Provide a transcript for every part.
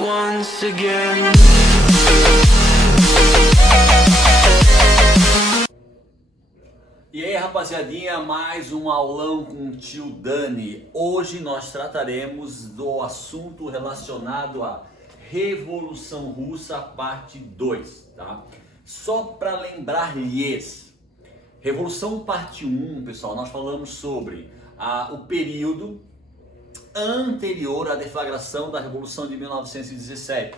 once again. E aí, rapaziadinha, mais um aulão com o tio Dani. Hoje nós trataremos do assunto relacionado à Revolução Russa, parte 2, tá? Só para lembrar-lhes, Revolução parte 1, pessoal, nós falamos sobre o período anterior à deflagração da Revolução de 1917.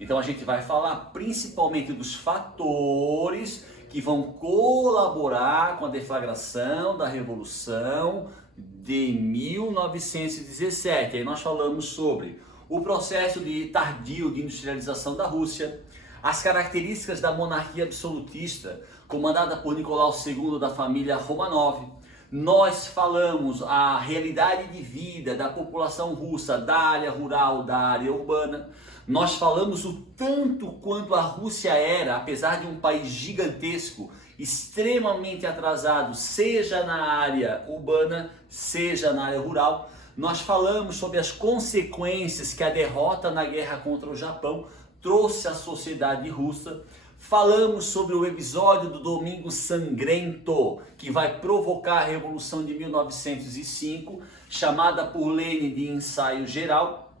Então a gente vai falar principalmente dos fatores que vão colaborar com a deflagração da Revolução de 1917. Aí nós falamos sobre o processo tardio de industrialização da Rússia, as características da monarquia absolutista comandada por Nicolau II da família Romanov. Nós falamos a realidade de vida da população russa, da área rural, da área urbana. Nós falamos o tanto quanto a Rússia era, apesar de um país gigantesco, extremamente atrasado, seja na área urbana, seja na área rural. Nós falamos sobre as consequências que a derrota na guerra contra o Japão trouxe à sociedade russa. Falamos sobre o episódio do Domingo Sangrento, que vai provocar a Revolução de 1905, chamada por Lenin de ensaio geral.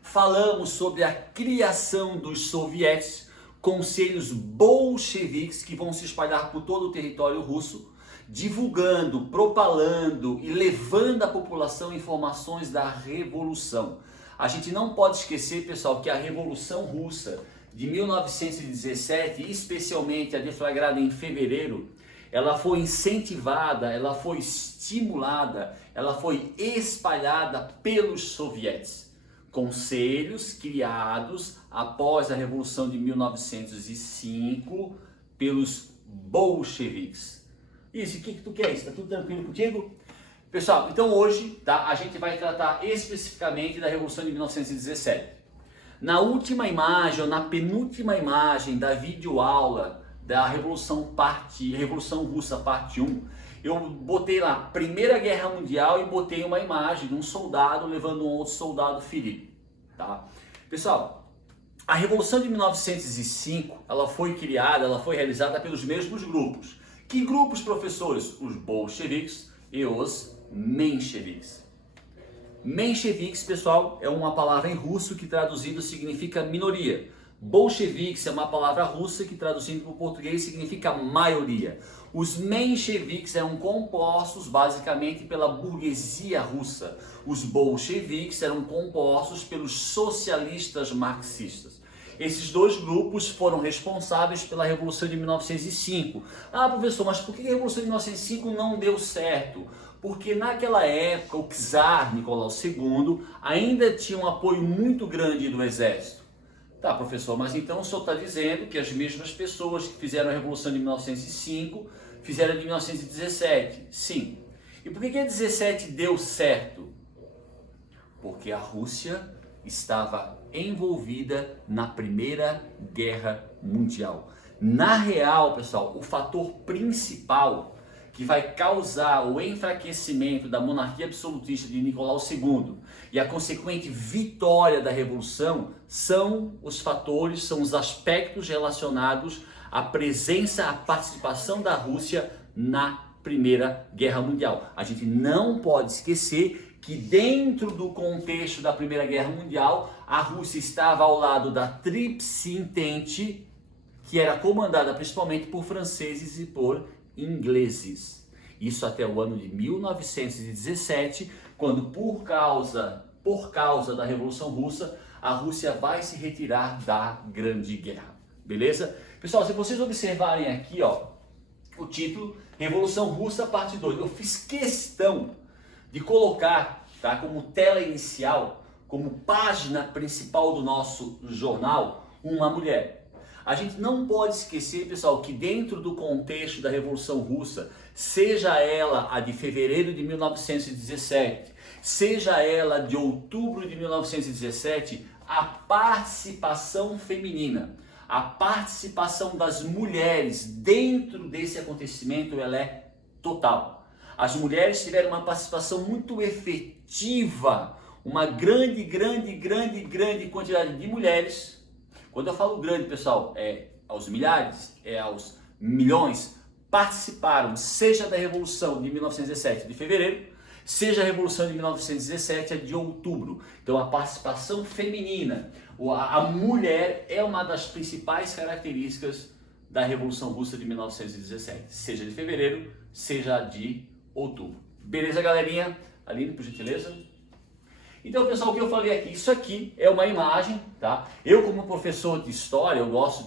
Falamos sobre a criação dos sovietes, conselhos bolcheviques que vão se espalhar por todo o território russo, divulgando, propalando e levando à população informações da Revolução. A gente não pode esquecer, pessoal, que a Revolução Russa de 1917, especialmente a deflagrada em fevereiro, ela foi incentivada, ela foi estimulada, ela foi espalhada pelos sovietes. Conselhos criados após a Revolução de 1905 pelos bolcheviques. Isso, o que tu quer? Está tudo tranquilo contigo? Pessoal, então hoje a gente vai tratar especificamente da Revolução de 1917. Na última imagem, ou na penúltima imagem da videoaula da Revolução Russa parte 1, eu botei lá Primeira Guerra Mundial e botei uma imagem de um soldado levando um outro soldado ferido, tá? Pessoal, a Revolução de 1905, ela foi realizada pelos mesmos grupos. Que grupos, professores? Os bolcheviques e os mencheviques. Mencheviques, pessoal, é uma palavra em russo que traduzido significa minoria. Bolcheviques é uma palavra russa que traduzindo para o português significa maioria. Os mencheviques eram compostos basicamente pela burguesia russa. Os bolcheviques eram compostos pelos socialistas marxistas. Esses dois grupos foram responsáveis pela Revolução de 1905. Ah, professor, mas por que a Revolução de 1905 não deu certo? Porque naquela época o czar Nicolau II ainda tinha um apoio muito grande do exército. Tá, professor, mas então o senhor está dizendo que as mesmas pessoas que fizeram a Revolução de 1905 fizeram a de 1917? Sim. E por que a 17 deu certo? Porque a Rússia estava envolvida na Primeira Guerra Mundial. Na real, pessoal, o fator principal que vai causar o enfraquecimento da monarquia absolutista de Nicolau II e a consequente vitória da Revolução são os fatores, são os aspectos relacionados à presença, à participação da Rússia na Primeira Guerra Mundial. A gente não pode esquecer que dentro do contexto da Primeira Guerra Mundial, a Rússia estava ao lado da Tríplice Entente, que era comandada principalmente por franceses e por ingleses. Isso até o ano de 1917, quando por causa da Revolução Russa, a Rússia vai se retirar da Grande Guerra. Beleza? Pessoal, se vocês observarem aqui, ó, o título Revolução Russa parte 2, eu fiz questão de colocar, tá, como tela inicial, como página principal do nosso jornal, uma mulher. A gente não pode esquecer, pessoal, que dentro do contexto da Revolução Russa, seja ela a de fevereiro de 1917, seja ela de outubro de 1917, a participação feminina, a participação das mulheres dentro desse acontecimento, ela é total. As mulheres tiveram uma participação muito efetiva, uma grande quantidade de mulheres. Quando eu falo grande, pessoal, é aos milhares, é aos milhões, participaram, seja da Revolução de 1917 de fevereiro, seja a Revolução de 1917 de outubro. Então a participação feminina, a mulher é uma das principais características da Revolução Russa de 1917, seja de fevereiro, seja de outubro. Beleza, galerinha? Aline, por gentileza. Então, pessoal, o que eu falei aqui, isso aqui é uma imagem, tá? Eu, como professor de história, eu gosto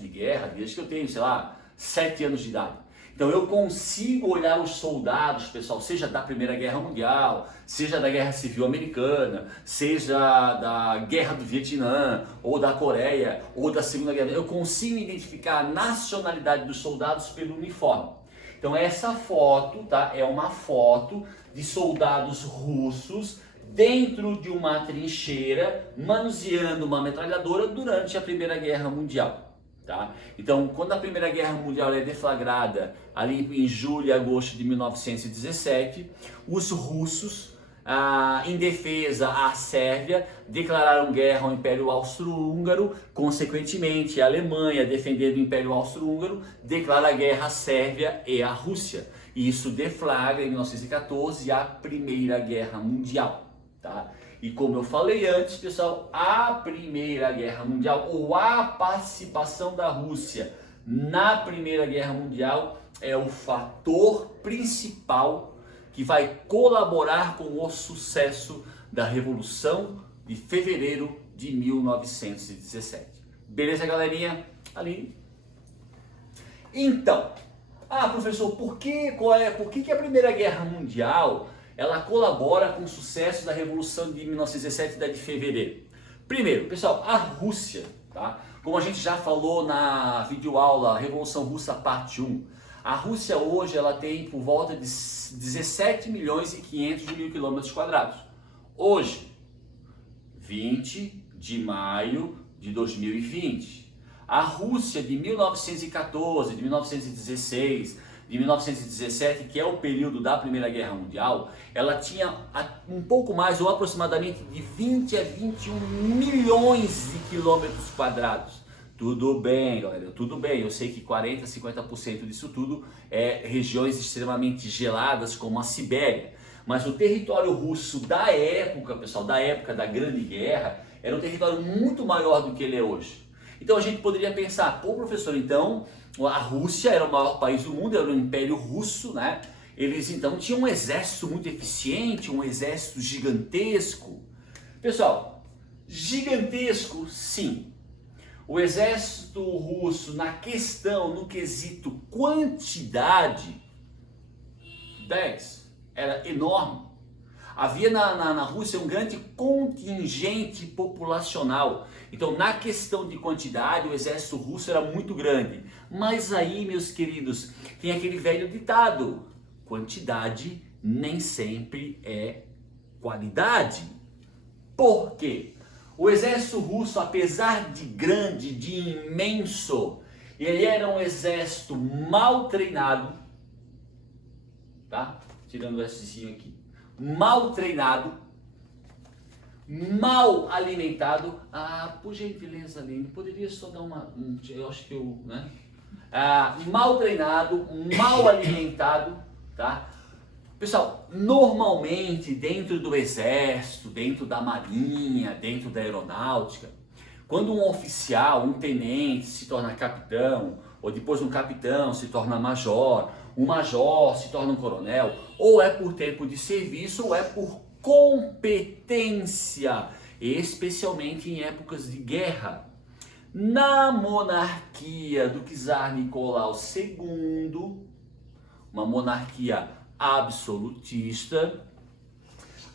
de guerra, desde que eu tenho, sei lá, 7 anos de idade. Então eu consigo olhar os soldados, pessoal, seja da Primeira Guerra Mundial, seja da Guerra Civil Americana, seja da Guerra do Vietnã, ou da Coreia, ou da Segunda Guerra. Eu consigo identificar a nacionalidade dos soldados pelo uniforme. Então essa foto, tá, é uma foto de soldados russos dentro de uma trincheira, manuseando uma metralhadora durante a Primeira Guerra Mundial. Tá? Então, quando a Primeira Guerra Mundial é deflagrada, ali em julho e agosto de 1917, os russos, em defesa à Sérvia, declararam guerra ao Império Austro-Húngaro. Consequentemente, a Alemanha, defendendo o Império Austro-Húngaro, declara guerra à Sérvia e à Rússia. E isso deflagra, em 1914, a Primeira Guerra Mundial. Tá? E como eu falei antes, pessoal, a Primeira Guerra Mundial, ou a participação da Rússia na Primeira Guerra Mundial, é o fator principal que vai colaborar com o sucesso da Revolução de fevereiro de 1917. Beleza, galerinha? Ali. Então, professor, por que a Primeira Guerra Mundial ela colabora com o sucesso da Revolução de 1917 da de fevereiro? Primeiro, pessoal, a Rússia, tá? Como a gente já falou na videoaula Revolução Russa parte 1, a Rússia hoje ela tem por volta de 17 milhões e 500 mil quilômetros quadrados. Hoje, 20 de maio de 2020. A Rússia de 1914, de 1916, de 1917, que é o período da Primeira Guerra Mundial, ela tinha um pouco mais, ou aproximadamente de 20 a 21 milhões de quilômetros quadrados. Tudo bem, galera, tudo bem. Eu sei que 40, 50% disso tudo é regiões extremamente geladas, como a Sibéria. Mas o território russo da época, pessoal, da época da Grande Guerra, era um território muito maior do que ele é hoje. Então a gente poderia pensar, pô, professor, então a Rússia era o maior país do mundo, era o Império Russo, né? Eles então tinham um exército muito eficiente, um exército gigantesco. Pessoal, gigantesco, sim. O exército russo, no quesito quantidade, 10, era enorme. Havia na Rússia um grande contingente populacional. Então, na questão de quantidade, o exército russo era muito grande. Mas aí, meus queridos, tem aquele velho ditado: quantidade nem sempre é qualidade. Por quê? O exército russo, apesar de grande, de imenso, ele era um exército mal treinado, tá? Tirando o Szinho aqui. Mal treinado, mal alimentado. Por gentileza, Aline, poderia só dar eu acho que eu, né? Mal treinado, mal alimentado, tá? Pessoal, normalmente dentro do exército, dentro da marinha, dentro da aeronáutica, quando um oficial, um tenente se torna capitão, ou depois um capitão se torna major, um major se torna um coronel, ou é por tempo de serviço ou é por competência, especialmente em épocas de guerra. Na monarquia do czar Nicolau II, uma monarquia absolutista,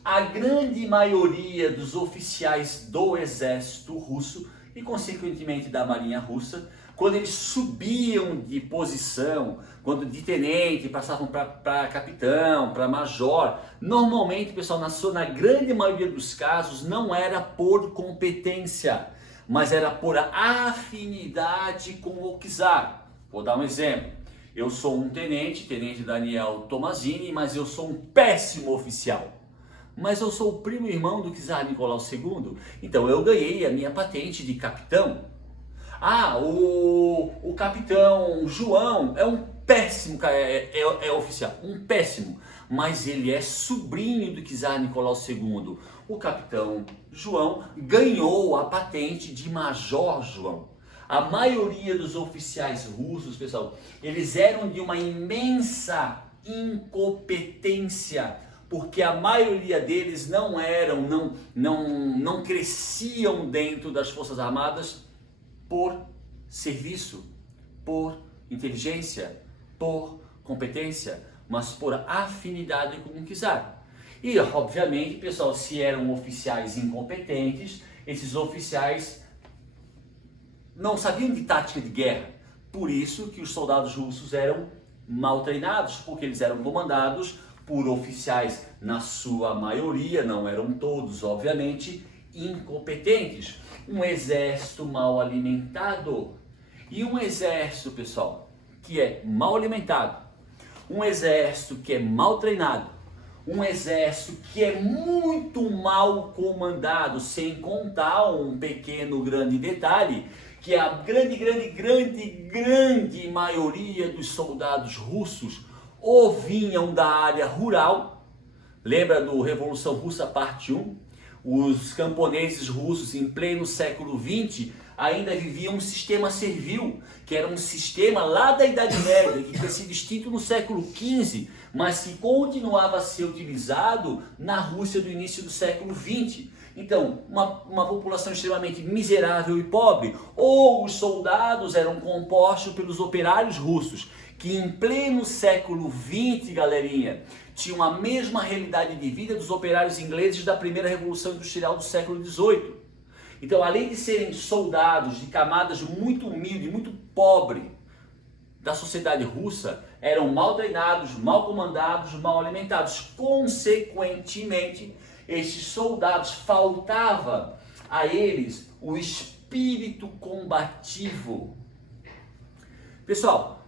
a grande maioria dos oficiais do exército russo e consequentemente da marinha russa, quando eles subiam de posição, quando de tenente passavam para capitão, para major, normalmente, pessoal, na grande maioria dos casos, não era por competência, mas era por afinidade com o czar. Vou dar um exemplo. Eu sou um tenente Daniel Tomazini, mas eu sou um péssimo oficial. mas eu sou o primo irmão do czar Nicolau II, então eu ganhei a minha patente de capitão. Ah, o capitão João é um péssimo, é oficial, um péssimo, mas ele é sobrinho do czar Nicolau II. O capitão João ganhou a patente de Major João. A maioria dos oficiais russos, pessoal, eles eram de uma imensa incompetência, porque a maioria deles não cresciam dentro das Forças Armadas por serviço, por inteligência, por competência, mas por afinidade com o czar. E, obviamente, pessoal, se eram oficiais incompetentes, esses oficiais não sabiam de tática de guerra. Por isso que os soldados russos eram mal treinados, porque eles eram comandados por oficiais, na sua maioria, não eram todos, obviamente, incompetentes. Um exército mal alimentado. E um exército, pessoal, que é mal alimentado, um exército que é mal treinado, um exército que é muito mal comandado, sem contar um pequeno grande detalhe, que a grande maioria dos soldados russos ou vinham da área rural. Lembra do Revolução Russa parte 1? Os camponeses russos em pleno século XX ainda viviam um sistema servil, que era um sistema lá da Idade Média, que foi sido extinto no século XV, mas que continuava a ser utilizado na Rússia do início do século XX. Então, uma população extremamente miserável e pobre, ou os soldados eram compostos pelos operários russos, que em pleno século XX, galerinha, tinham a mesma realidade de vida dos operários ingleses da primeira Revolução Industrial do século XVIII. Então, além de serem soldados de camadas muito humildes, muito pobres da sociedade russa, eram mal treinados, mal comandados, mal alimentados. Consequentemente, estes soldados, faltava a eles o espírito combativo. Pessoal,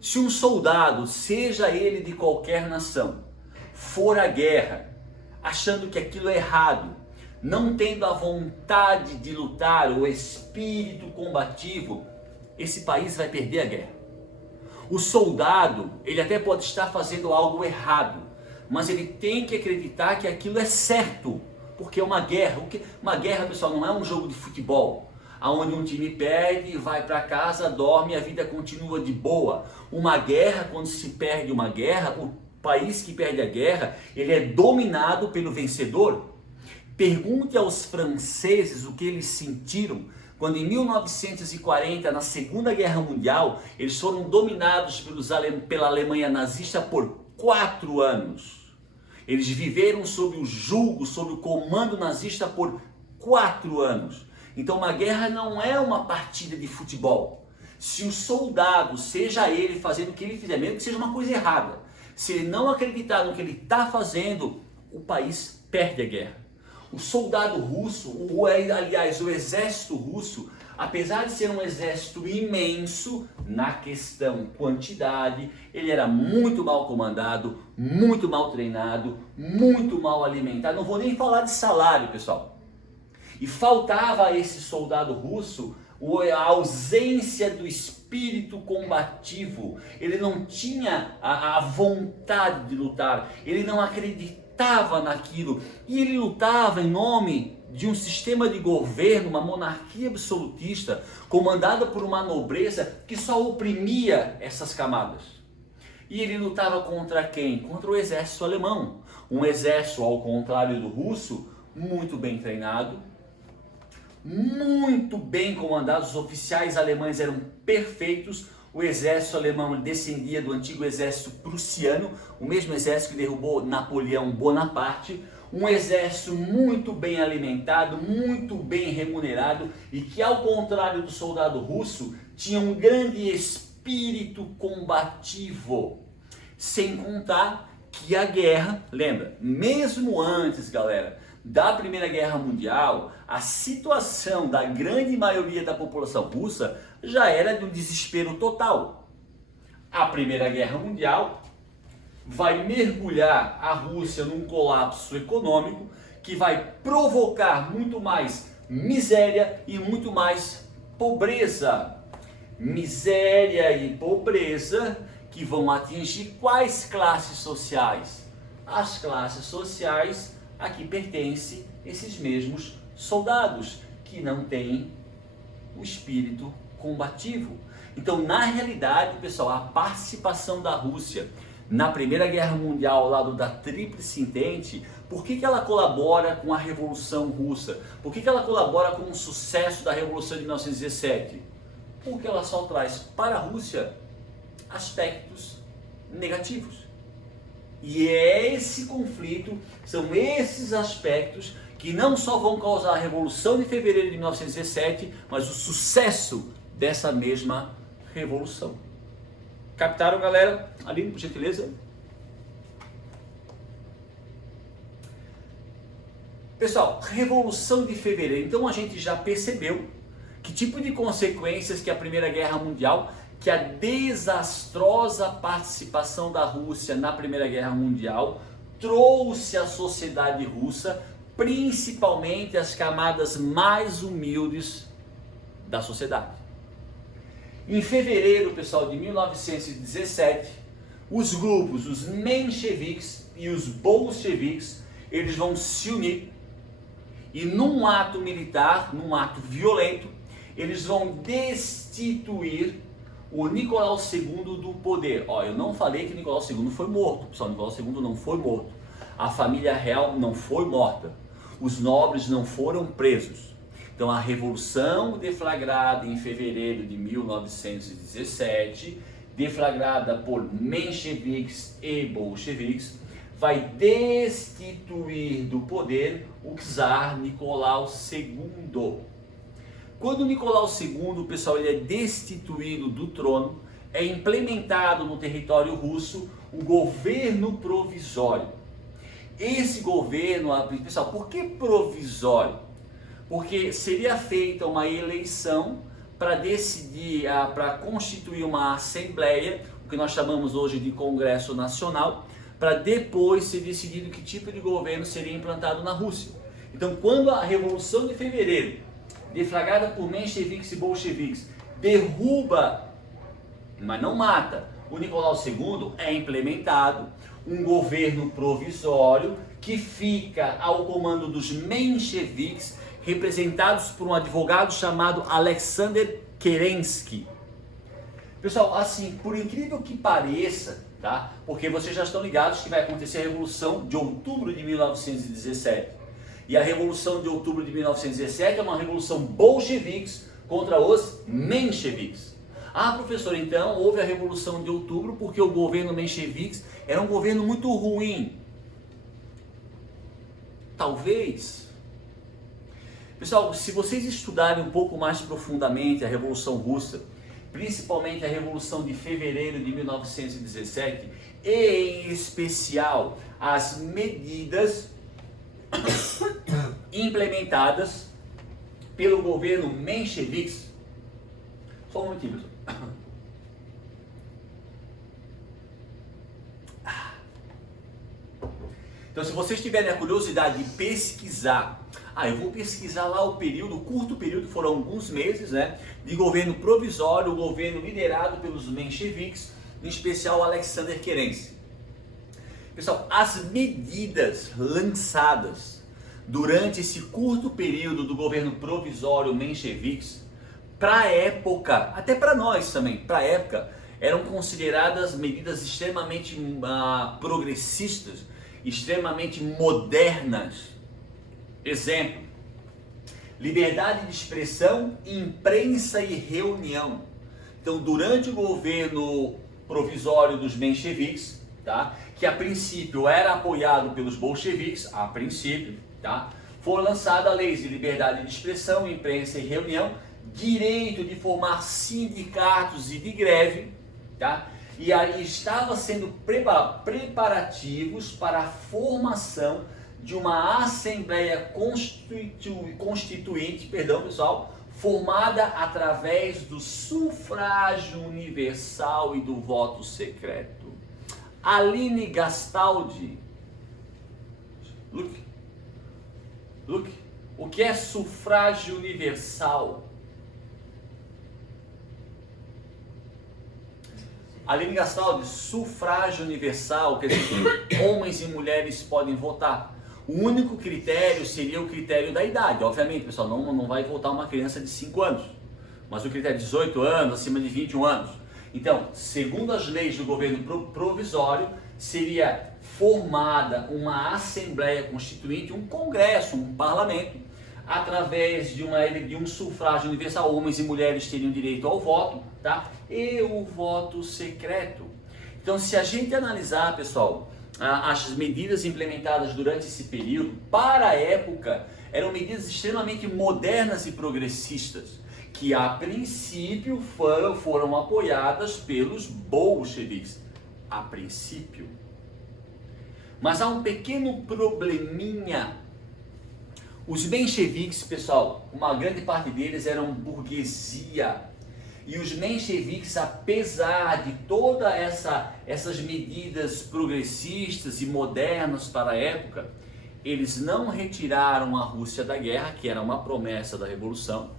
se um soldado, seja ele de qualquer nação, for à guerra achando que aquilo é errado, não tendo a vontade de lutar, o espírito combativo, esse país vai perder a guerra. O soldado, ele até pode estar fazendo algo errado, mas ele tem que acreditar que aquilo é certo, porque é uma guerra. Uma guerra, pessoal, não é um jogo de futebol, onde um time perde, vai para casa, dorme e a vida continua de boa. Uma guerra, quando se perde uma guerra, o país que perde a guerra, ele é dominado pelo vencedor. Pergunte aos franceses o que eles sentiram quando em 1940, na Segunda Guerra Mundial, eles foram dominados pela Alemanha nazista por 4 anos. Eles viveram sob o jugo, sob o comando nazista por 4 anos. Então uma guerra não é uma partida de futebol. Se o soldado, seja ele fazendo o que ele fizer, mesmo que seja uma coisa errada, se ele não acreditar no que ele está fazendo, o país perde a guerra. O soldado russo, aliás, o exército russo, apesar de ser um exército imenso, na questão quantidade, ele era muito mal comandado, muito mal treinado, muito mal alimentado. Não vou nem falar de salário, pessoal. E faltava a esse soldado russo a ausência do espírito combativo. Ele não tinha a vontade de lutar, ele não acreditava naquilo, e ele lutava em nome de um sistema de governo, uma monarquia absolutista, comandada por uma nobreza que só oprimia essas camadas. E ele lutava contra quem? Contra o exército alemão. Um exército, ao contrário do russo, muito bem treinado, muito bem comandado. Os oficiais alemães eram perfeitos. O exército alemão descendia do antigo exército prussiano, o mesmo exército que derrubou Napoleão Bonaparte. Um exército muito bem alimentado, muito bem remunerado, e que, ao contrário do soldado russo, tinha um grande espírito combativo. Sem contar que a guerra, lembra, mesmo antes, galera, da Primeira Guerra Mundial, a situação da grande maioria da população russa já era de um desespero total. A Primeira Guerra Mundial vai mergulhar a Rússia num colapso econômico que vai provocar muito mais miséria e muito mais pobreza. Miséria e pobreza que vão atingir quais classes sociais? As classes sociais a que pertencem esses mesmos soldados que não têm o espírito combativo. Então, na realidade, pessoal, a participação da Rússia na Primeira Guerra Mundial ao lado da Tríplice Entente, por que ela colabora com a Revolução Russa? Por que ela colabora com o sucesso da Revolução de 1917? Porque ela só traz para a Rússia aspectos negativos. E é esse conflito, são esses aspectos que não só vão causar a Revolução de Fevereiro de 1917, mas o sucesso dessa mesma revolução. Captaram, galera? Aline, por gentileza. Pessoal, Revolução de Fevereiro. Então a gente já percebeu que tipo de consequências que a Primeira Guerra Mundial, que a desastrosa participação da Rússia na Primeira Guerra Mundial trouxe à sociedade russa, principalmente as camadas mais humildes da sociedade. Em fevereiro, pessoal, de 1917, os grupos, os mencheviques e os bolcheviques, eles vão se unir e num ato militar, num ato violento, eles vão destituir o Nicolau II do poder. Ó, eu não falei que Nicolau II foi morto, pessoal. Nicolau II não foi morto. A família real não foi morta. Os nobres não foram presos. Então a revolução deflagrada em fevereiro de 1917, deflagrada por mencheviques e bolcheviques, vai destituir do poder o czar Nicolau II. Quando Nicolau II, pessoal, ele é destituído do trono, é implementado no território russo o governo provisório. Esse governo, pessoal, por que provisório? Porque seria feita uma eleição para decidir, para constituir uma assembleia, o que nós chamamos hoje de Congresso Nacional, para depois ser decidido que tipo de governo seria implantado na Rússia. Então, quando a Revolução de Fevereiro, deflagrada por mencheviques e bolcheviques, derruba, mas não mata, o Nicolau II, é implementado um governo provisório que fica ao comando dos mencheviques, representados por um advogado chamado Alexander Kerensky. Pessoal, assim, por incrível que pareça, tá? Porque vocês já estão ligados que vai acontecer a Revolução de Outubro de 1917. E a Revolução de Outubro de 1917 é uma revolução bolcheviques contra os mencheviques. Ah, professor, então houve a Revolução de Outubro porque o governo mencheviques era um governo muito ruim. Talvez. Pessoal, se vocês estudarem um pouco mais profundamente a Revolução Russa, principalmente a Revolução de Fevereiro de 1917, e em especial as medidas implementadas pelo governo mencheviques. Só um momentinho, pessoal. Então, se vocês tiverem a curiosidade de pesquisar, eu vou pesquisar lá o período, o curto período, foram alguns meses, né, de governo provisório, o governo liderado pelos mencheviques, em especial Alexander Kerensky. Pessoal, as medidas lançadas durante esse curto período do governo provisório mencheviques, para a época, até para nós também, para a época, eram consideradas medidas extremamente progressistas, extremamente modernas. Exemplo: liberdade de expressão, imprensa e reunião. Então, durante o governo provisório dos mencheviques, tá, que a princípio era apoiado pelos bolcheviques, a princípio, tá, foi lançada a lei de liberdade de expressão, imprensa e reunião, direito de formar sindicatos e de greve, tá? E aí estava sendo preparativos para a formação de uma Assembleia Constituinte, pessoal, formada através do sufrágio universal e do voto secreto. Aline Gastaldi. Look. O que é sufrágio universal? Aline Gastaldi, sufrágio universal, quer dizer que homens e mulheres podem votar. O único critério seria o critério da idade. Obviamente, pessoal, não vai votar uma criança de 5 anos, mas o critério de 18 anos, acima de 21 anos. Então, segundo as leis do governo provisório, seria formada uma Assembleia Constituinte, um Congresso, um Parlamento, através de um sufrágio universal. Homens e mulheres teriam direito ao voto, tá? E o voto secreto. Então, se a gente analisar, pessoal, as medidas implementadas durante esse período, para a época, eram medidas extremamente modernas e progressistas, que a princípio foram apoiadas pelos bolcheviques. A princípio. Mas há um pequeno probleminha. Os mencheviques, pessoal, uma grande parte deles eram burguesia. E os mencheviques, apesar de todas essas medidas progressistas e modernas para a época, eles não retiraram a Rússia da guerra, que era uma promessa da Revolução.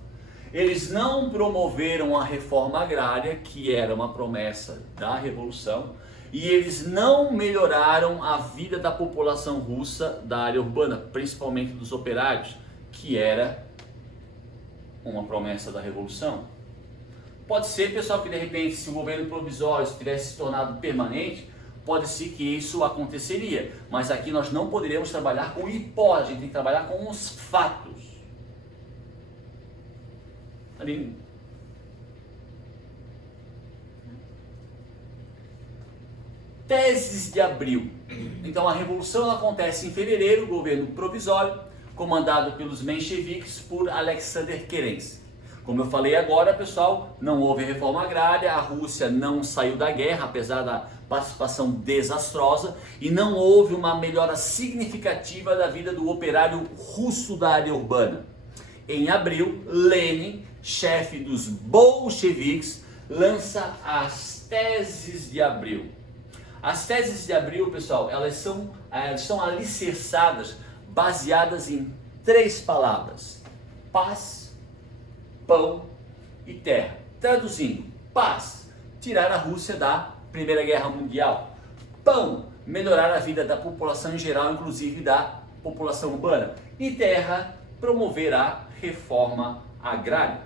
Eles não promoveram a reforma agrária, que era uma promessa da Revolução. E eles não melhoraram a vida da população russa da área urbana, principalmente dos operários, que era uma promessa da Revolução. Pode ser, pessoal, que de repente, se o governo provisório tivesse se tornado permanente, pode ser que isso aconteceria. Mas aqui nós não poderíamos trabalhar com hipótese, a gente tem que trabalhar com os fatos. Ali. Teses de abril. Então a revolução ela acontece em fevereiro, governo provisório, comandado pelos mencheviques por Alexander Kerensky. Como eu falei agora, pessoal, não houve reforma agrária, a Rússia não saiu da guerra, apesar da participação desastrosa, e não houve uma melhora significativa da vida do operário russo da área urbana. Em abril, Lenin, chefe dos bolcheviques, lança as teses de abril. As teses de abril, pessoal, elas estão alicerçadas, baseadas em 3 palavras: paz, pão e terra. Traduzindo, paz, tirar a Rússia da Primeira Guerra Mundial. Pão, melhorar a vida da população em geral, inclusive da população urbana. E terra, promover a reforma agrária.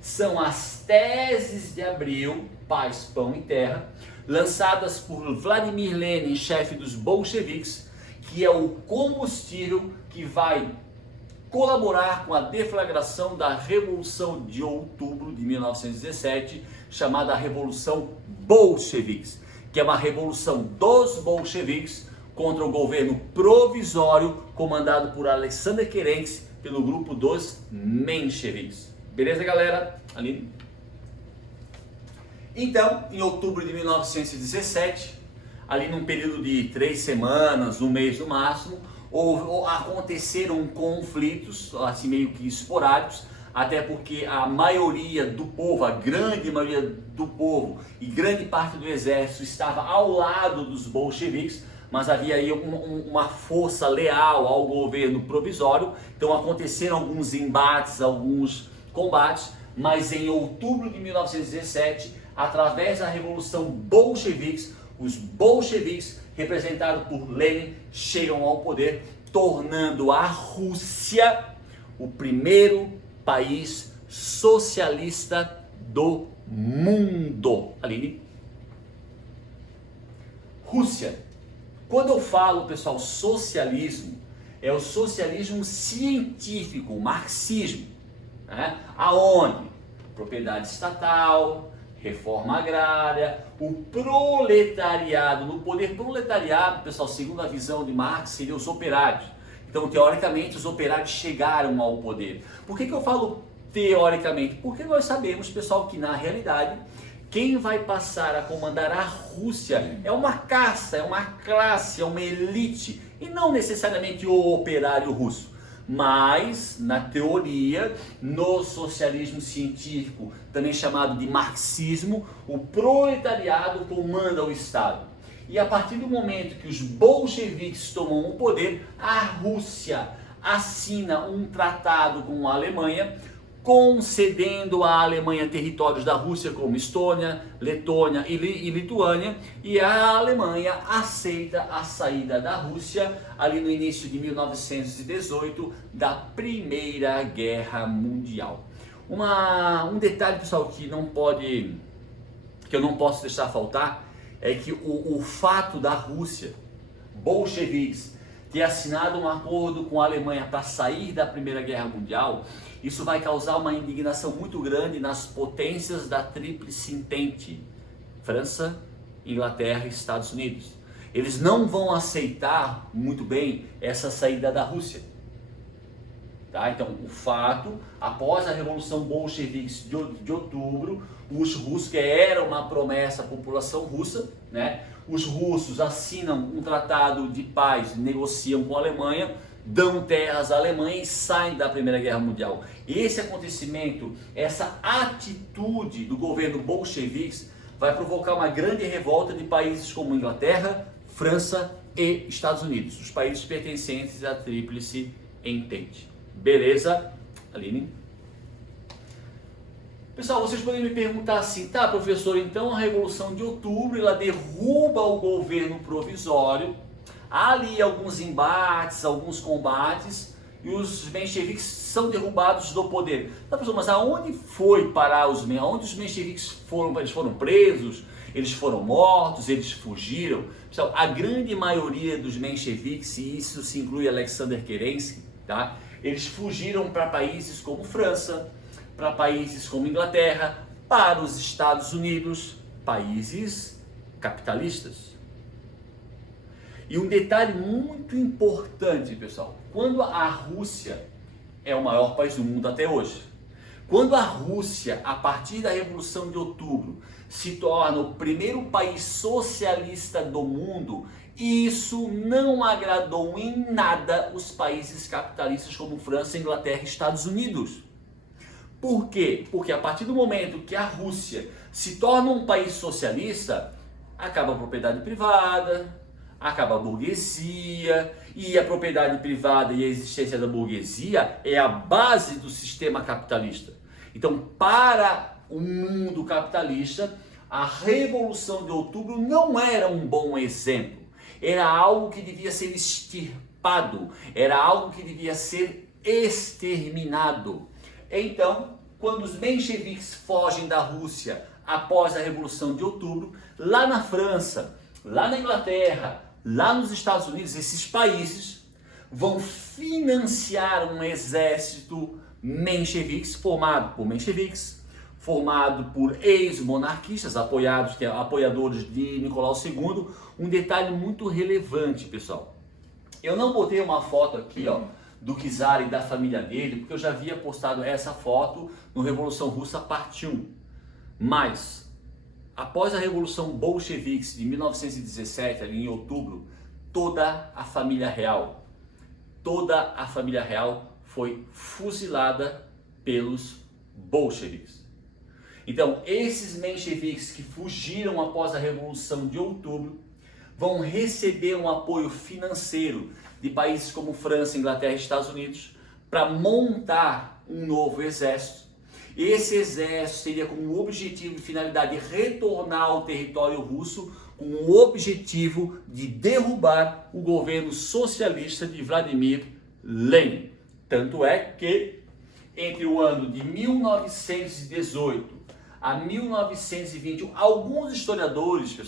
São as teses de abril, paz, pão e terra, lançadas por Vladimir Lenin, chefe dos bolcheviques, que é o combustível que vai colaborar com a deflagração da Revolução de Outubro de 1917, chamada Revolução Bolcheviques, que é uma revolução dos bolcheviques contra o governo provisório comandado por Alexander Kerensky pelo grupo dos mencheviques. Beleza, galera? Ali. Então, em outubro de 1917, ali num período de 3 semanas, um mês no máximo, aconteceram conflitos, assim meio que esporádicos, até porque a maioria do povo, a grande maioria do povo e grande parte do exército estava ao lado dos bolcheviques, mas havia aí uma força leal ao governo provisório. Então aconteceram alguns embates, alguns combates, mas em outubro de 1917, através da Revolução Bolcheviques, os bolcheviques, representados por Lenin, chegam ao poder, tornando a Rússia o primeiro país socialista do mundo. Aline? Rússia. Quando eu falo, pessoal, socialismo, é o socialismo científico, o marxismo. Né? Aonde? Propriedade estatal, reforma agrária, o proletariado. No poder proletariado, pessoal, segundo a visão de Marx, seriam os operários. Então, teoricamente, os operários chegaram ao poder. Por que eu falo teoricamente? Porque nós sabemos, pessoal, que na realidade, quem vai passar a comandar a Rússia é uma casta, é uma classe, é uma elite, e não necessariamente o operário russo. Mas, na teoria, no socialismo científico, também chamado de marxismo, o proletariado comanda o Estado. E a partir do momento que os bolcheviques tomam o poder, a Rússia assina um tratado com a Alemanha, concedendo à Alemanha territórios da Rússia como Estônia, Letônia e Lituânia, e a Alemanha aceita a saída da Rússia ali no início de 1918 da Primeira Guerra Mundial. Um detalhe, pessoal, que eu não posso deixar faltar é que o fato da Rússia, bolcheviques, ter assinado um acordo com a Alemanha para sair da Primeira Guerra Mundial, isso vai causar uma indignação muito grande nas potências da Tríplice Entente, França, Inglaterra e Estados Unidos. Eles não vão aceitar muito bem essa saída da Rússia. Tá? Então, o fato, após a Revolução Bolchevique de outubro, os russos, que era uma promessa à população russa, né? Os russos assinam um tratado de paz, negociam com a Alemanha, dão terras à Alemanha e saem da Primeira Guerra Mundial. Esse acontecimento, essa atitude do governo bolchevique vai provocar uma grande revolta de países como Inglaterra, França e Estados Unidos, os países pertencentes à Tríplice Entente. Beleza, Aline? Pessoal, vocês podem me perguntar assim, tá, professor, então a Revolução de Outubro, ela derruba o governo provisório, há ali alguns embates, alguns combates, e os mencheviques são derrubados do poder. Tá, professor, mas aonde foi parar aonde os mencheviques foram? Eles foram presos, eles foram mortos, eles fugiram? Pessoal, a grande maioria dos mencheviques, e isso se inclui Alexander Kerensky, tá? Eles fugiram para países como França, para países como Inglaterra, para os Estados Unidos, países capitalistas. E um detalhe muito importante, pessoal, quando a Rússia é o maior país do mundo até hoje, quando a Rússia, a partir da Revolução de Outubro, se torna o primeiro país socialista do mundo, isso não agradou em nada os países capitalistas como França, Inglaterra e Estados Unidos. Por quê? Porque a partir do momento que a Rússia se torna um país socialista, acaba a propriedade privada, acaba a burguesia, e a propriedade privada e a existência da burguesia é a base do sistema capitalista. Então, para o mundo capitalista, a Revolução de Outubro não era um bom exemplo. Era algo que devia ser extirpado, era algo que devia ser exterminado. Então, quando os mencheviques fogem da Rússia após a Revolução de Outubro, lá na França, lá na Inglaterra, lá nos Estados Unidos, esses países vão financiar um exército mencheviques, formado por mencheviques, formado por ex-monarquistas, apoiadores de Nicolau II. Um detalhe muito relevante, pessoal. Eu não botei uma foto aqui, ó, do czar e da família dele, porque eu já havia postado essa foto no Revolução Russa parte 1. Mas, após a Revolução Bolchevique de 1917, ali em outubro, toda a família real foi fuzilada pelos bolcheviques. Então, esses mencheviques que fugiram após a Revolução de Outubro vão receber um apoio financeiro de países como França, Inglaterra e Estados Unidos para montar um novo exército. Esse exército teria como objetivo e finalidade retornar ao território russo com o objetivo de derrubar o governo socialista de Vladimir Lenin. Tanto é que entre o ano de 1918 a 1920, alguns historiadores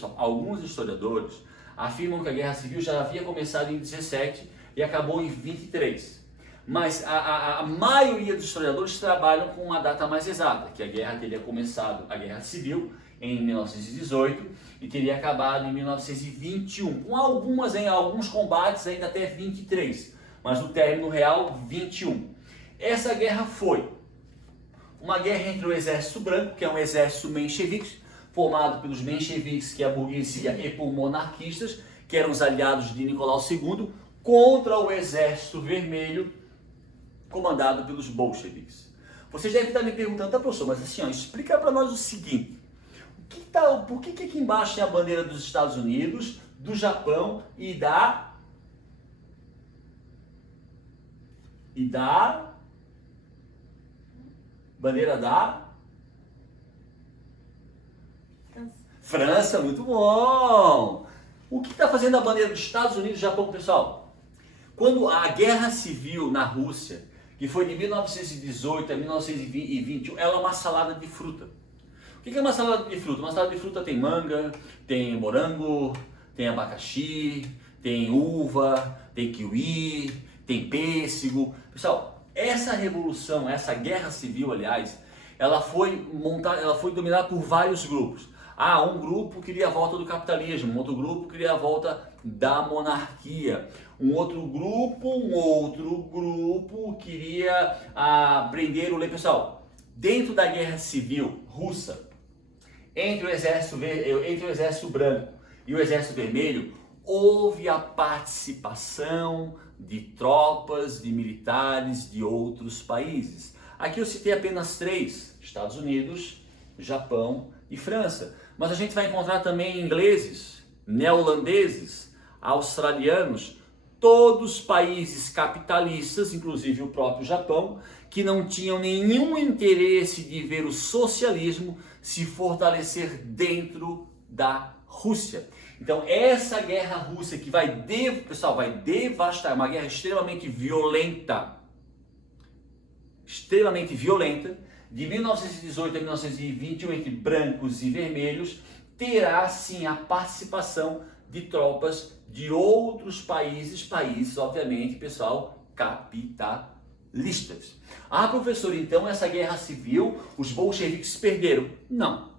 afirmam que a Guerra Civil já havia começado em 17 e acabou em 23. Mas a maioria dos historiadores trabalham com uma data mais exata, que a guerra teria começado, a Guerra Civil, em 1918 e teria acabado em 1921, com alguns combates ainda até 23, mas no término real, 21. Essa guerra foi uma guerra entre o Exército Branco, que é um exército menchevique, formado pelos mencheviques, que é a burguesia, e por monarquistas, que eram os aliados de Nicolau II, contra o Exército Vermelho, comandado pelos bolcheviques. Vocês devem estar me perguntando, tá, professor, mas assim, ó, explica para nós o seguinte, por que aqui embaixo tem a bandeira dos Estados Unidos, do Japão e da bandeira da França, muito bom! O que está fazendo a bandeira dos Estados Unidos e Japão, pessoal? Quando a guerra civil na Rússia, que foi de 1918 a 1921, ela é uma salada de fruta. O que é uma salada de fruta? Uma salada de fruta tem manga, tem morango, tem abacaxi, tem uva, tem kiwi, tem pêssego. Pessoal, essa revolução, essa guerra civil, aliás, ela foi dominada por vários grupos. Um grupo queria a volta do capitalismo, um outro grupo queria a volta da monarquia, um outro grupo queria prender o lei. Pessoal, dentro da guerra civil russa, entre o exército branco e o exército vermelho, houve a participação de tropas, de militares de outros países. Aqui eu citei apenas 3, Estados Unidos, Japão e França. Mas a gente vai encontrar também ingleses, neerlandeses, australianos, todos países capitalistas, inclusive o próprio Japão, que não tinham nenhum interesse de ver o socialismo se fortalecer dentro da Rússia. Então essa guerra russa que vai devastar, é uma guerra extremamente violenta, de 1918 a 1921, entre brancos e vermelhos, terá sim a participação de tropas de outros países, obviamente, pessoal, capitalistas. Professor, então essa guerra civil, os bolcheviques perderam? Não.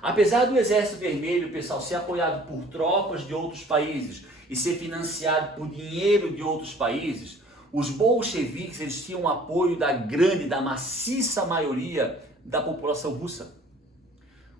Apesar do exército vermelho, pessoal, ser apoiado por tropas de outros países e ser financiado por dinheiro de outros países, os bolcheviques, eles tinham o apoio da maciça maioria da população russa.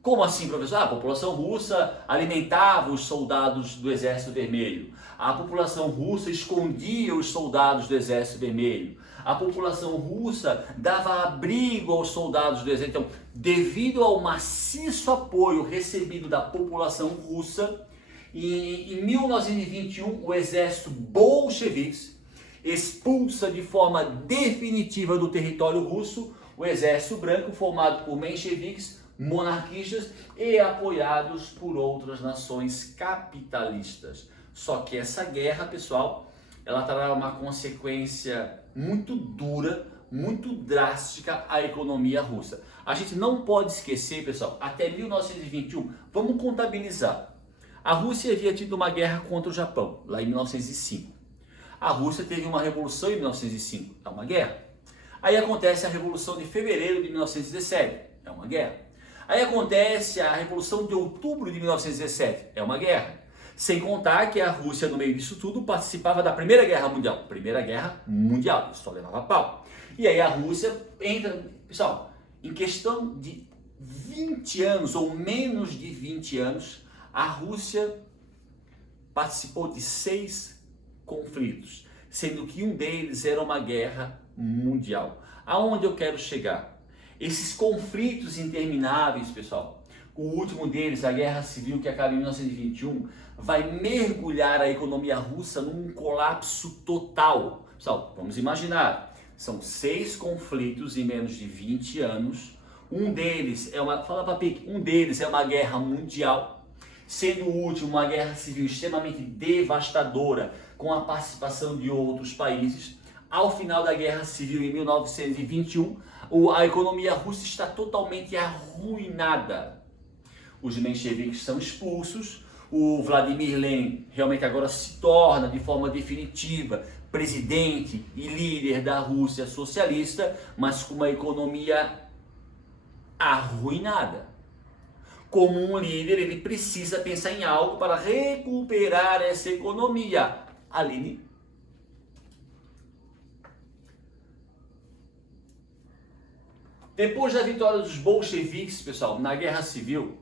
Como assim, professor? A população russa alimentava os soldados do Exército Vermelho. A população russa escondia os soldados do Exército Vermelho. A população russa dava abrigo aos soldados do Exército. Então, devido ao maciço apoio recebido da população russa, em 1921, o exército bolchevique expulsa de forma definitiva do território russo o exército branco, formado por mencheviques, monarquistas e apoiados por outras nações capitalistas. Só que essa guerra, pessoal, ela trará uma consequência muito dura, muito drástica à economia russa. A gente não pode esquecer, pessoal, até 1921, vamos contabilizar. A Rússia havia tido uma guerra contra o Japão, lá em 1905. A Rússia teve uma revolução em 1905, é uma guerra. Aí acontece a Revolução de Fevereiro de 1917, é uma guerra. Aí acontece a Revolução de Outubro de 1917, é uma guerra. Sem contar que a Rússia, no meio disso tudo, participava da Primeira Guerra Mundial. Primeira Guerra Mundial, isso só levava pau. E aí a Rússia entra, pessoal, em questão de 20 anos ou menos de 20 anos, a Rússia participou de 6 conflitos, sendo que um deles era uma guerra mundial. Aonde eu quero chegar? Esses conflitos intermináveis, pessoal, o último deles, a Guerra Civil, que acaba em 1921, vai mergulhar a economia russa num colapso total. Pessoal, vamos imaginar, são 6 conflitos em menos de 20 anos, um deles é uma guerra mundial, sendo o último uma guerra civil extremamente devastadora, com a participação de outros países. Ao final da Guerra Civil, em 1921, a economia russa está totalmente arruinada. Os mencheviques são expulsos, o Vladimir Lenin realmente agora se torna de forma definitiva presidente e líder da Rússia socialista, mas com uma economia arruinada. Como um líder, ele precisa pensar em algo para recuperar essa economia. Aline. Depois da vitória dos bolcheviques, pessoal, na Guerra Civil,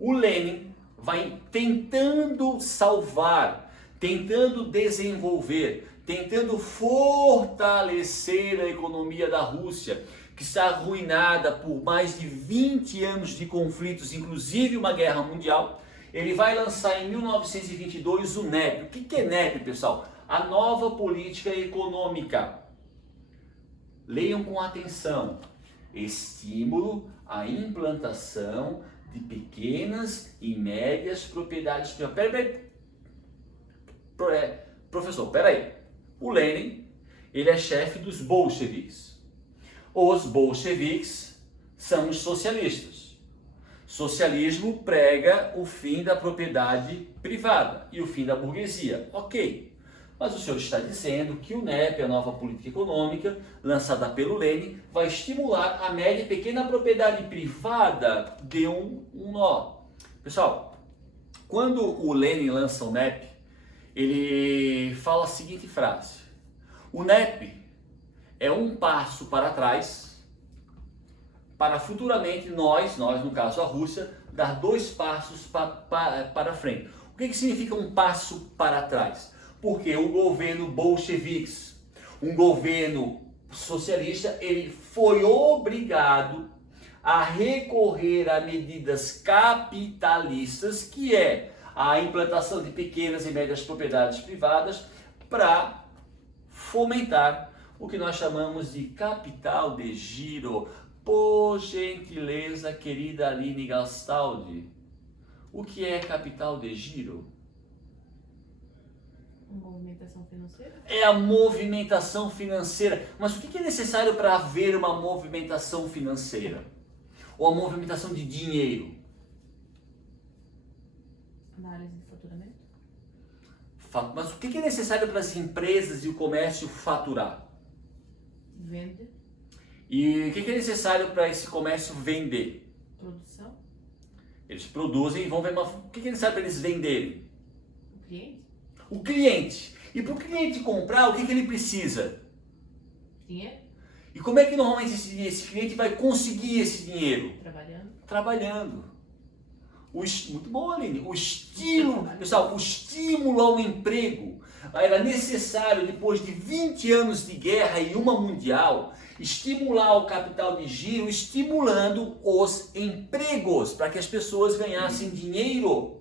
o Lenin vai tentando salvar, tentando desenvolver, tentando fortalecer a economia da Rússia, que está arruinada por mais de 20 anos de conflitos, inclusive uma guerra mundial. Ele vai lançar em 1922 o NEP. O que é NEP, pessoal? A nova política econômica. Leiam com atenção. Estímulo à implantação de pequenas e médias propriedades privadas. Professor, peraí. O Lenin, ele é chefe dos bolcheviques. Os bolcheviques são os socialistas. Socialismo prega o fim da propriedade privada e o fim da burguesia. Ok. Mas o senhor está dizendo que o NEP, a nova política econômica, lançada pelo Lenin, vai estimular a média e pequena propriedade privada de um nó. Pessoal, quando o Lenin lança o NEP, ele fala a seguinte frase: o NEP é um passo para trás para futuramente nós no caso a Rússia, dar 2 passos para frente. O que significa um passo para trás? Porque o governo bolcheviques, um governo socialista, ele foi obrigado a recorrer a medidas capitalistas, que é a implantação de pequenas e médias propriedades privadas, para fomentar o que nós chamamos de capital de giro. Por gentileza, querida Aline Gastaldi, o que é capital de giro? Movimentação financeira? É a movimentação financeira. Mas o que é necessário para haver uma movimentação financeira? Ou a movimentação de dinheiro? Análise de faturamento? Mas o que é necessário para as empresas e o comércio faturar? Venda. E o que é necessário para esse comércio vender? Produção. Eles produzem e vão ver. O que é necessário para eles venderem? O cliente. O cliente. E para o cliente comprar, o que ele precisa? Dinheiro. E como é que normalmente esse cliente vai conseguir esse dinheiro? Trabalhando. Trabalhando. Muito bom, Aline. O estímulo, pessoal, o estímulo ao emprego era necessário, depois de 20 anos de guerra e uma mundial, estimular o capital de giro, estimulando os empregos, para que as pessoas ganhassem dinheiro.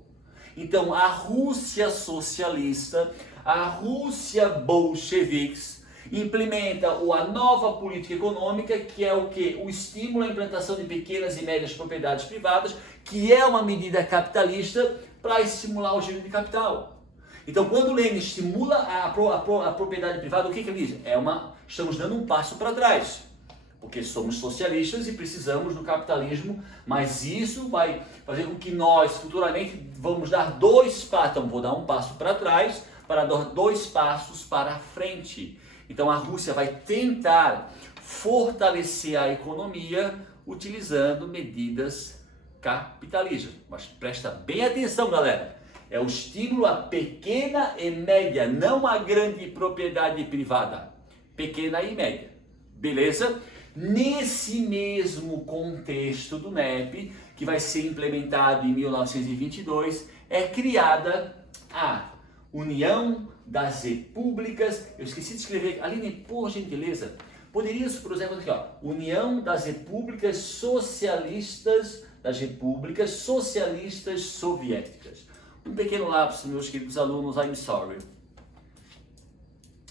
Então, a Rússia socialista, a Rússia bolcheviques, implementa a nova política econômica, que é o que? O estímulo à implantação de pequenas e médias propriedades privadas, que é uma medida capitalista para estimular o giro de capital. Então, quando o Lenin estimula a propriedade privada, o que ele diz? Estamos dando um passo para trás, porque somos socialistas e precisamos do capitalismo, mas isso vai fazer com que nós futuramente vamos dar 2 passos. Então, vou dar um passo para trás para dar 2 passos para frente. Então a Rússia vai tentar fortalecer a economia utilizando medidas capitalistas. Mas presta bem atenção, galera. É o estímulo à pequena e média, não à grande propriedade privada. Pequena e média. Beleza? Nesse mesmo contexto do NEP, que vai ser implementado em 1922, é criada a União das Repúblicas. Eu esqueci de escrever, Aline, por gentileza, poderias, por exemplo, aqui, ó, União das Repúblicas Socialistas, Soviéticas. Um pequeno lapso, meus queridos alunos, I'm sorry.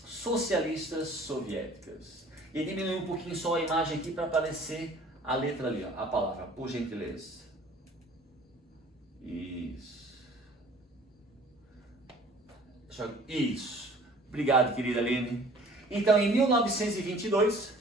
Socialistas Soviéticas. E diminui um pouquinho só a imagem aqui para aparecer a letra ali, ó, a palavra, por gentileza. Isso. Isso. Obrigado, querida Aline. Então, em 1922,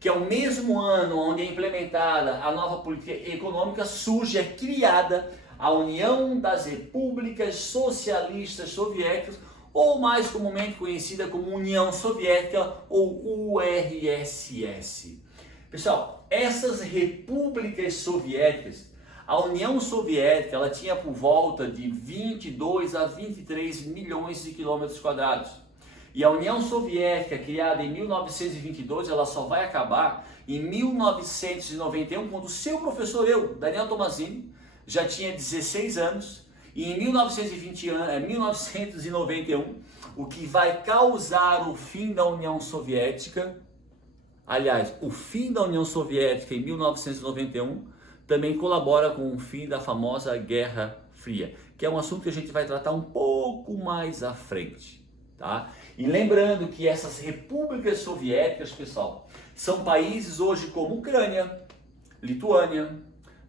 que é o mesmo ano onde é implementada a nova política econômica, surge, é criada a União das Repúblicas Socialistas Soviéticas, ou mais comumente conhecida como União Soviética, ou URSS. Pessoal, essas repúblicas soviéticas, a União Soviética, ela tinha por volta de 22 a 23 milhões de quilômetros quadrados. E a União Soviética, criada em 1922, ela só vai acabar em 1991, quando o seu professor, Daniel Tomazini, já tinha 16 anos. E em 1991, o que vai causar o fim da União Soviética, aliás, o fim da União Soviética em 1991, também colabora com o fim da famosa Guerra Fria. que é um assunto que a gente vai tratar um pouco mais à frente, tá? E lembrando que essas repúblicas soviéticas, pessoal, são países hoje como Ucrânia, Lituânia,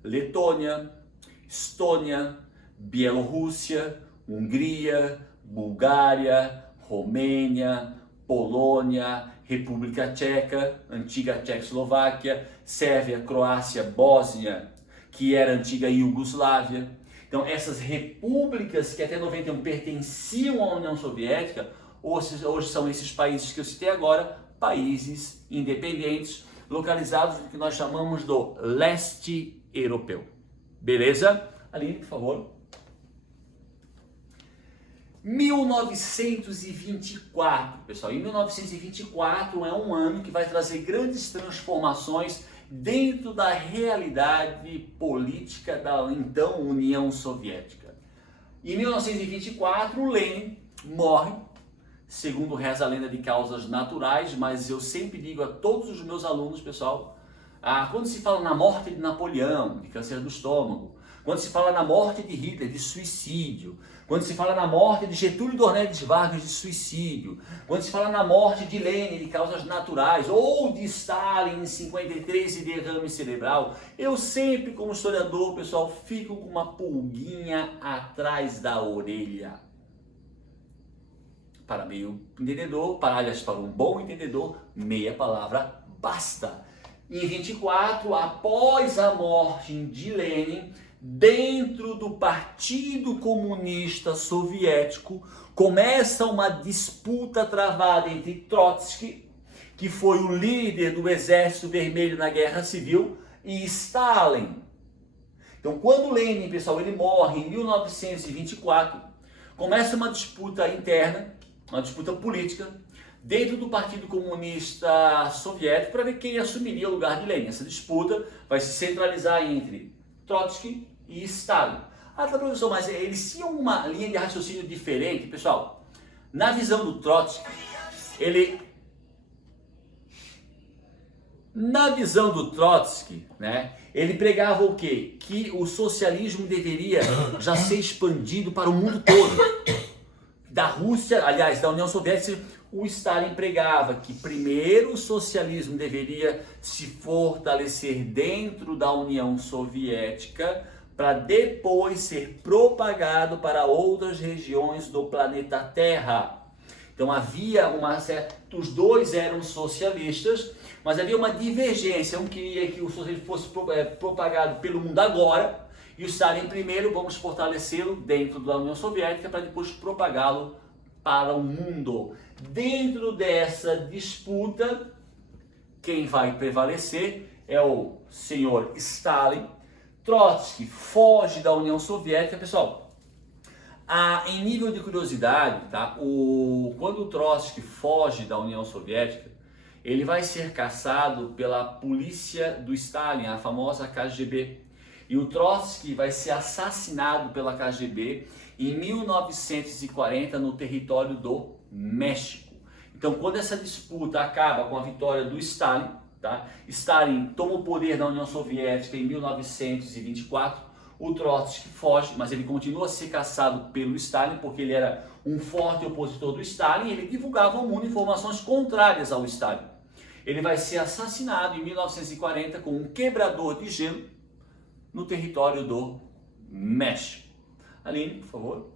Letônia, Estônia, Bielorrússia, Hungria, Bulgária, Romênia, Polônia, República Tcheca, antiga Tchecoslováquia, Sérvia, Croácia, Bósnia, que era a antiga Iugoslávia. Então essas repúblicas que até 91 pertenciam à União Soviética, hoje são esses países que eu citei agora, países independentes, localizados no que nós chamamos do leste europeu. Beleza? Aline, por favor. 1924, pessoal. Em 1924 é um ano que vai trazer grandes transformações dentro da realidade política da então União Soviética. Em 1924, Lenin morre, segundo reza a lenda, de causas naturais, mas eu sempre digo a todos os meus alunos, pessoal, quando se fala na morte de Napoleão, de câncer do estômago, quando se fala na morte de Hitler, de suicídio, quando se fala na morte de Getúlio Dornelles Vargas, de suicídio, quando se fala na morte de Lenin, de causas naturais, ou de Stalin em 53 de derrame cerebral, eu sempre, como historiador, pessoal, fico com uma pulguinha atrás da orelha. Para meio entendedor, para um bom entendedor, meia palavra basta. Em 24, após a morte de Lenin, dentro do Partido Comunista Soviético, começa uma disputa travada entre Trotsky, que foi o líder do Exército Vermelho na Guerra Civil, e Stalin. Então, quando Lenin, pessoal, ele morre em 1924, começa uma disputa interna, uma disputa política, dentro do Partido Comunista Soviético, para ver quem assumiria o lugar de Lenin. Essa disputa vai se centralizar entre Trotsky e Stalin. Tá, professor, mas eles tinham uma linha de raciocínio diferente, pessoal. Na visão do Trotsky, ele pregava o quê? Que o socialismo deveria já ser expandido para o mundo todo. Da Rússia, aliás, da União Soviética, o Stalin pregava que primeiro o socialismo deveria se fortalecer dentro da União Soviética para depois ser propagado para outras regiões do planeta Terra. Então havia os dois eram socialistas, mas havia uma divergência. Um queria que o socialismo fosse propagado pelo mundo agora, e o Stalin primeiro, vamos fortalecê-lo dentro da União Soviética para depois propagá-lo para o mundo. Dentro dessa disputa, quem vai prevalecer é o senhor Stalin. Trotsky foge da União Soviética. Pessoal, em nível de curiosidade, tá? Quando o Trotsky foge da União Soviética, ele vai ser caçado pela polícia do Stalin, a famosa KGB. E o Trotsky vai ser assassinado pela KGB em 1940 no território do México. Então, quando essa disputa acaba com a vitória do Stalin, tá? Stalin toma o poder na União Soviética em 1924, o Trotsky foge, mas ele continua a ser caçado pelo Stalin, porque ele era um forte opositor do Stalin, e ele divulgava ao mundo informações contrárias ao Stalin. Ele vai ser assassinado em 1940 com um quebrador de gelo no território do México. Aline, por favor.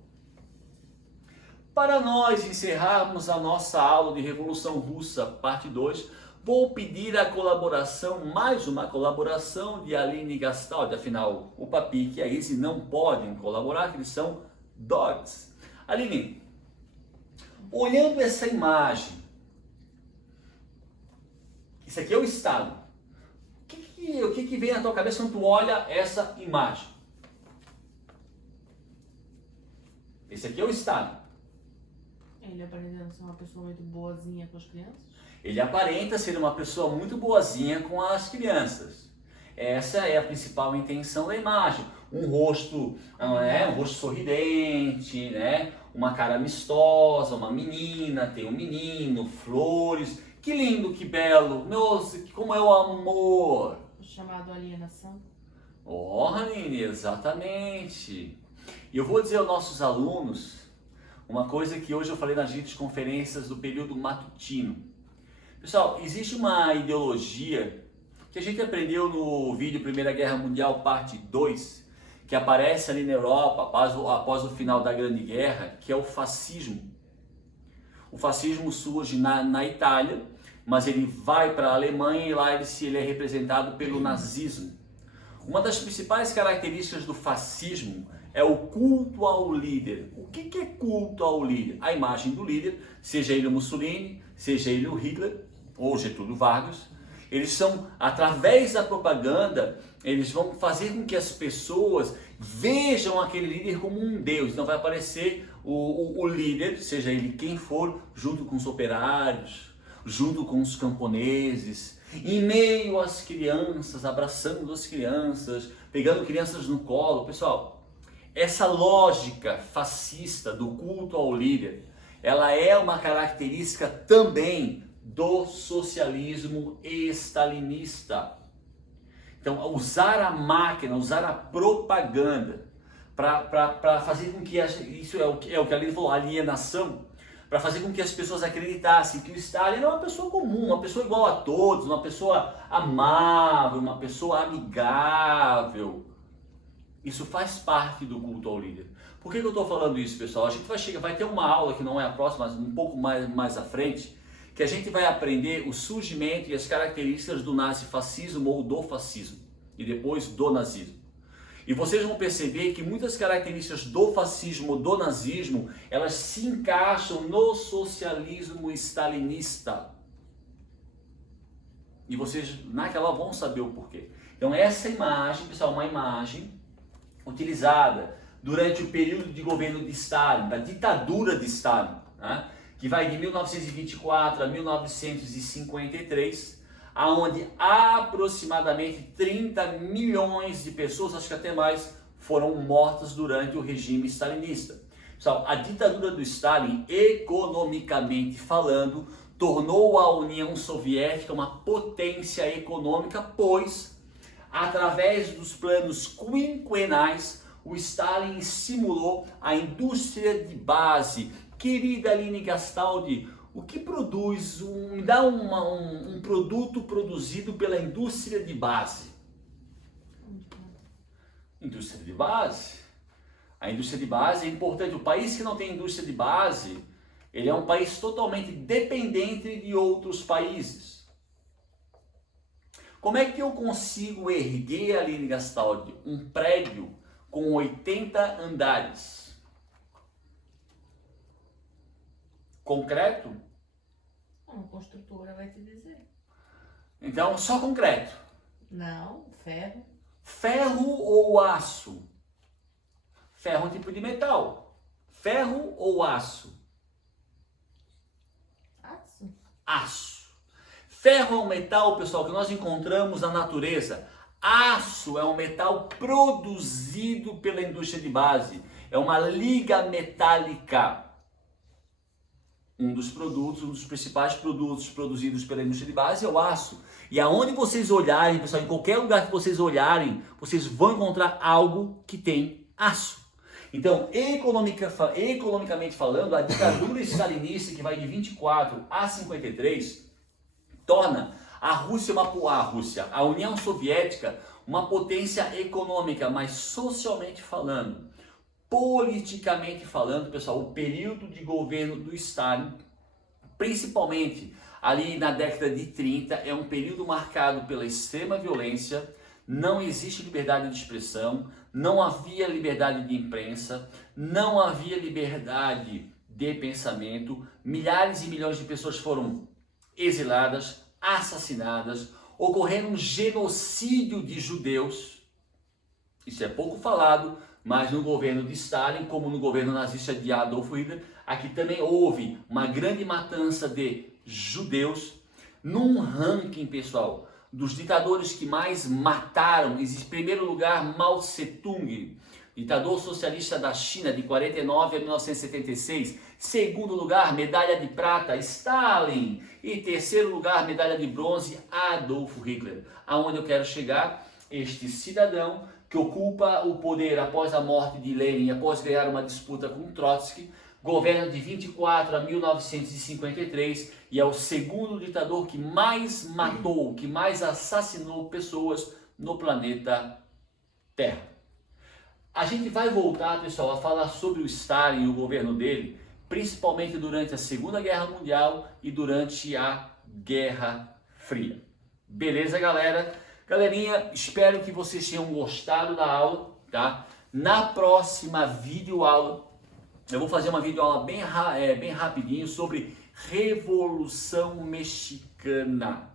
Para nós encerrarmos a nossa aula de Revolução Russa, parte 2, vou pedir a colaboração, mais uma colaboração de Aline Gastaldi. Afinal, o Papique e a Izzy não podem colaborar, eles são dogs. Aline, olhando essa imagem, isso aqui é o Estado. O que vem na tua cabeça quando tu olha essa imagem? Esse aqui é o Stalin. Ele aparenta ser uma pessoa muito boazinha com as crianças? Ele aparenta ser uma pessoa muito boazinha com as crianças. Essa é a principal intenção da imagem. Um rosto sorridente, né? Uma cara amistosa, uma menina, tem um menino, flores. Que lindo, que belo. Nossa, como é o amor. Chamado alienação? Oh, Aline, exatamente. E eu vou dizer aos nossos alunos uma coisa que hoje eu falei nas videoconferências do período matutino. Pessoal, existe uma ideologia que a gente aprendeu no vídeo Primeira Guerra Mundial, parte 2, que aparece ali na Europa após o final da Grande Guerra, que é o fascismo. O fascismo surge na Itália, mas ele vai para a Alemanha e lá ele é representado pelo nazismo. Uma das principais características do fascismo é o culto ao líder. O que é culto ao líder? A imagem do líder, seja ele o Mussolini, seja ele o Hitler ou Getúlio Vargas. Eles são, através da propaganda, eles vão fazer com que as pessoas vejam aquele líder como um deus. Então vai aparecer o líder, seja ele quem for, junto com os operários, junto com os camponeses, em meio às crianças, abraçando as crianças, pegando crianças no colo. Pessoal, essa lógica fascista do culto ao líder, ela é uma característica também do socialismo stalinista. Então, usar a máquina, usar a propaganda para fazer com que, isso é o que a Aline falou, alienação, para fazer com que as pessoas acreditassem que o Stalin era uma pessoa comum, uma pessoa igual a todos, uma pessoa amável, uma pessoa amigável. Isso faz parte do culto ao líder. Por que eu estou falando isso, pessoal? A gente vai ter uma aula que não é a próxima, mas um pouco mais à frente, que a gente vai aprender o surgimento e as características do nazifascismo ou do fascismo, e depois do nazismo. E vocês vão perceber que muitas características do fascismo, do nazismo, elas se encaixam no socialismo stalinista. E vocês naquela vão saber o porquê. Então essa imagem, pessoal, uma imagem utilizada durante o período de governo de Stalin, da ditadura de Stalin, né? Que vai de 1924 a 1953, aonde aproximadamente 30 milhões de pessoas, acho que até mais, foram mortas durante o regime stalinista. Pessoal, a ditadura do Stalin, economicamente falando, tornou a União Soviética uma potência econômica, pois, através dos planos quinquenais, o Stalin estimulou a indústria de base. Querida Aline Gastaldi, o que produz, me dá um produto produzido pela indústria de base? Indústria de base? A indústria de base é importante. O país que não tem indústria de base, ele é um país totalmente dependente de outros países. Como é que eu consigo erguer, Aline Gastaldi, um prédio com 80 andares? Concreto? Uma construtora vai te dizer. Então, só concreto. Não, ferro. Ferro ou aço? Ferro é um tipo de metal. Ferro ou aço? Aço. Aço. Ferro é um metal, pessoal, que nós encontramos na natureza. Aço é um metal produzido pela indústria de base. É uma liga metálica. Um dos principais produtos produzidos pela indústria de base é o aço. E aonde vocês olharem, pessoal, em qualquer lugar que vocês olharem, vocês vão encontrar algo que tem aço. Então, economicamente falando, a ditadura stalinista, que vai de 24 a 53, torna a União Soviética, uma potência econômica, mas socialmente falando, politicamente falando, pessoal, o período de governo do Stalin, principalmente ali na década de 30, é um período marcado pela extrema violência, não existe liberdade de expressão, não havia liberdade de imprensa, não havia liberdade de pensamento, milhares e milhões de pessoas foram exiladas, assassinadas, ocorrendo um genocídio de judeus. Isso é pouco falado, mas no governo de Stalin, como no governo nazista de Adolf Hitler, aqui também houve uma grande matança de judeus. Num ranking, pessoal, dos ditadores que mais mataram, existe em primeiro lugar Mao Tse-tung, ditador socialista da China de 49 a 1976. Segundo lugar, medalha de prata, Stalin. E terceiro lugar, medalha de bronze, Adolf Hitler. Aonde eu quero chegar? Este cidadão que ocupa o poder após a morte de Lenin, após ganhar uma disputa com Trotsky, governa de 24 a 1953 e é o segundo ditador que mais matou, que mais assassinou pessoas no planeta Terra. A gente vai voltar, pessoal, a falar sobre o Stalin e o governo dele, principalmente durante a Segunda Guerra Mundial e durante a Guerra Fria. Beleza, galera? Galerinha, espero que vocês tenham gostado da aula, tá? Na próxima videoaula, eu vou fazer uma videoaula bem rapidinho sobre Revolução Mexicana.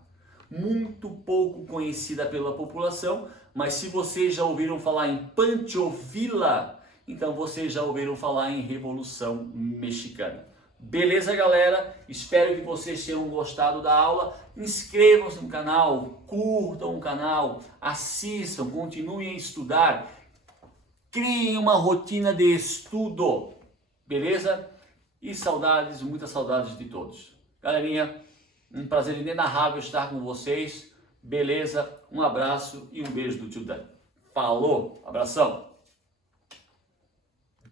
Muito pouco conhecida pela população, mas se vocês já ouviram falar em Pancho Villa, então vocês já ouviram falar em Revolução Mexicana. Beleza, galera? Espero que vocês tenham gostado da aula. Inscrevam-se no canal, curtam o canal, assistam, continuem a estudar. Criem uma rotina de estudo. Beleza? E saudades, muitas saudades de todos. Galerinha, um prazer inenarrável estar com vocês. Beleza? Um abraço e um beijo do tio Dan. Falou, abração!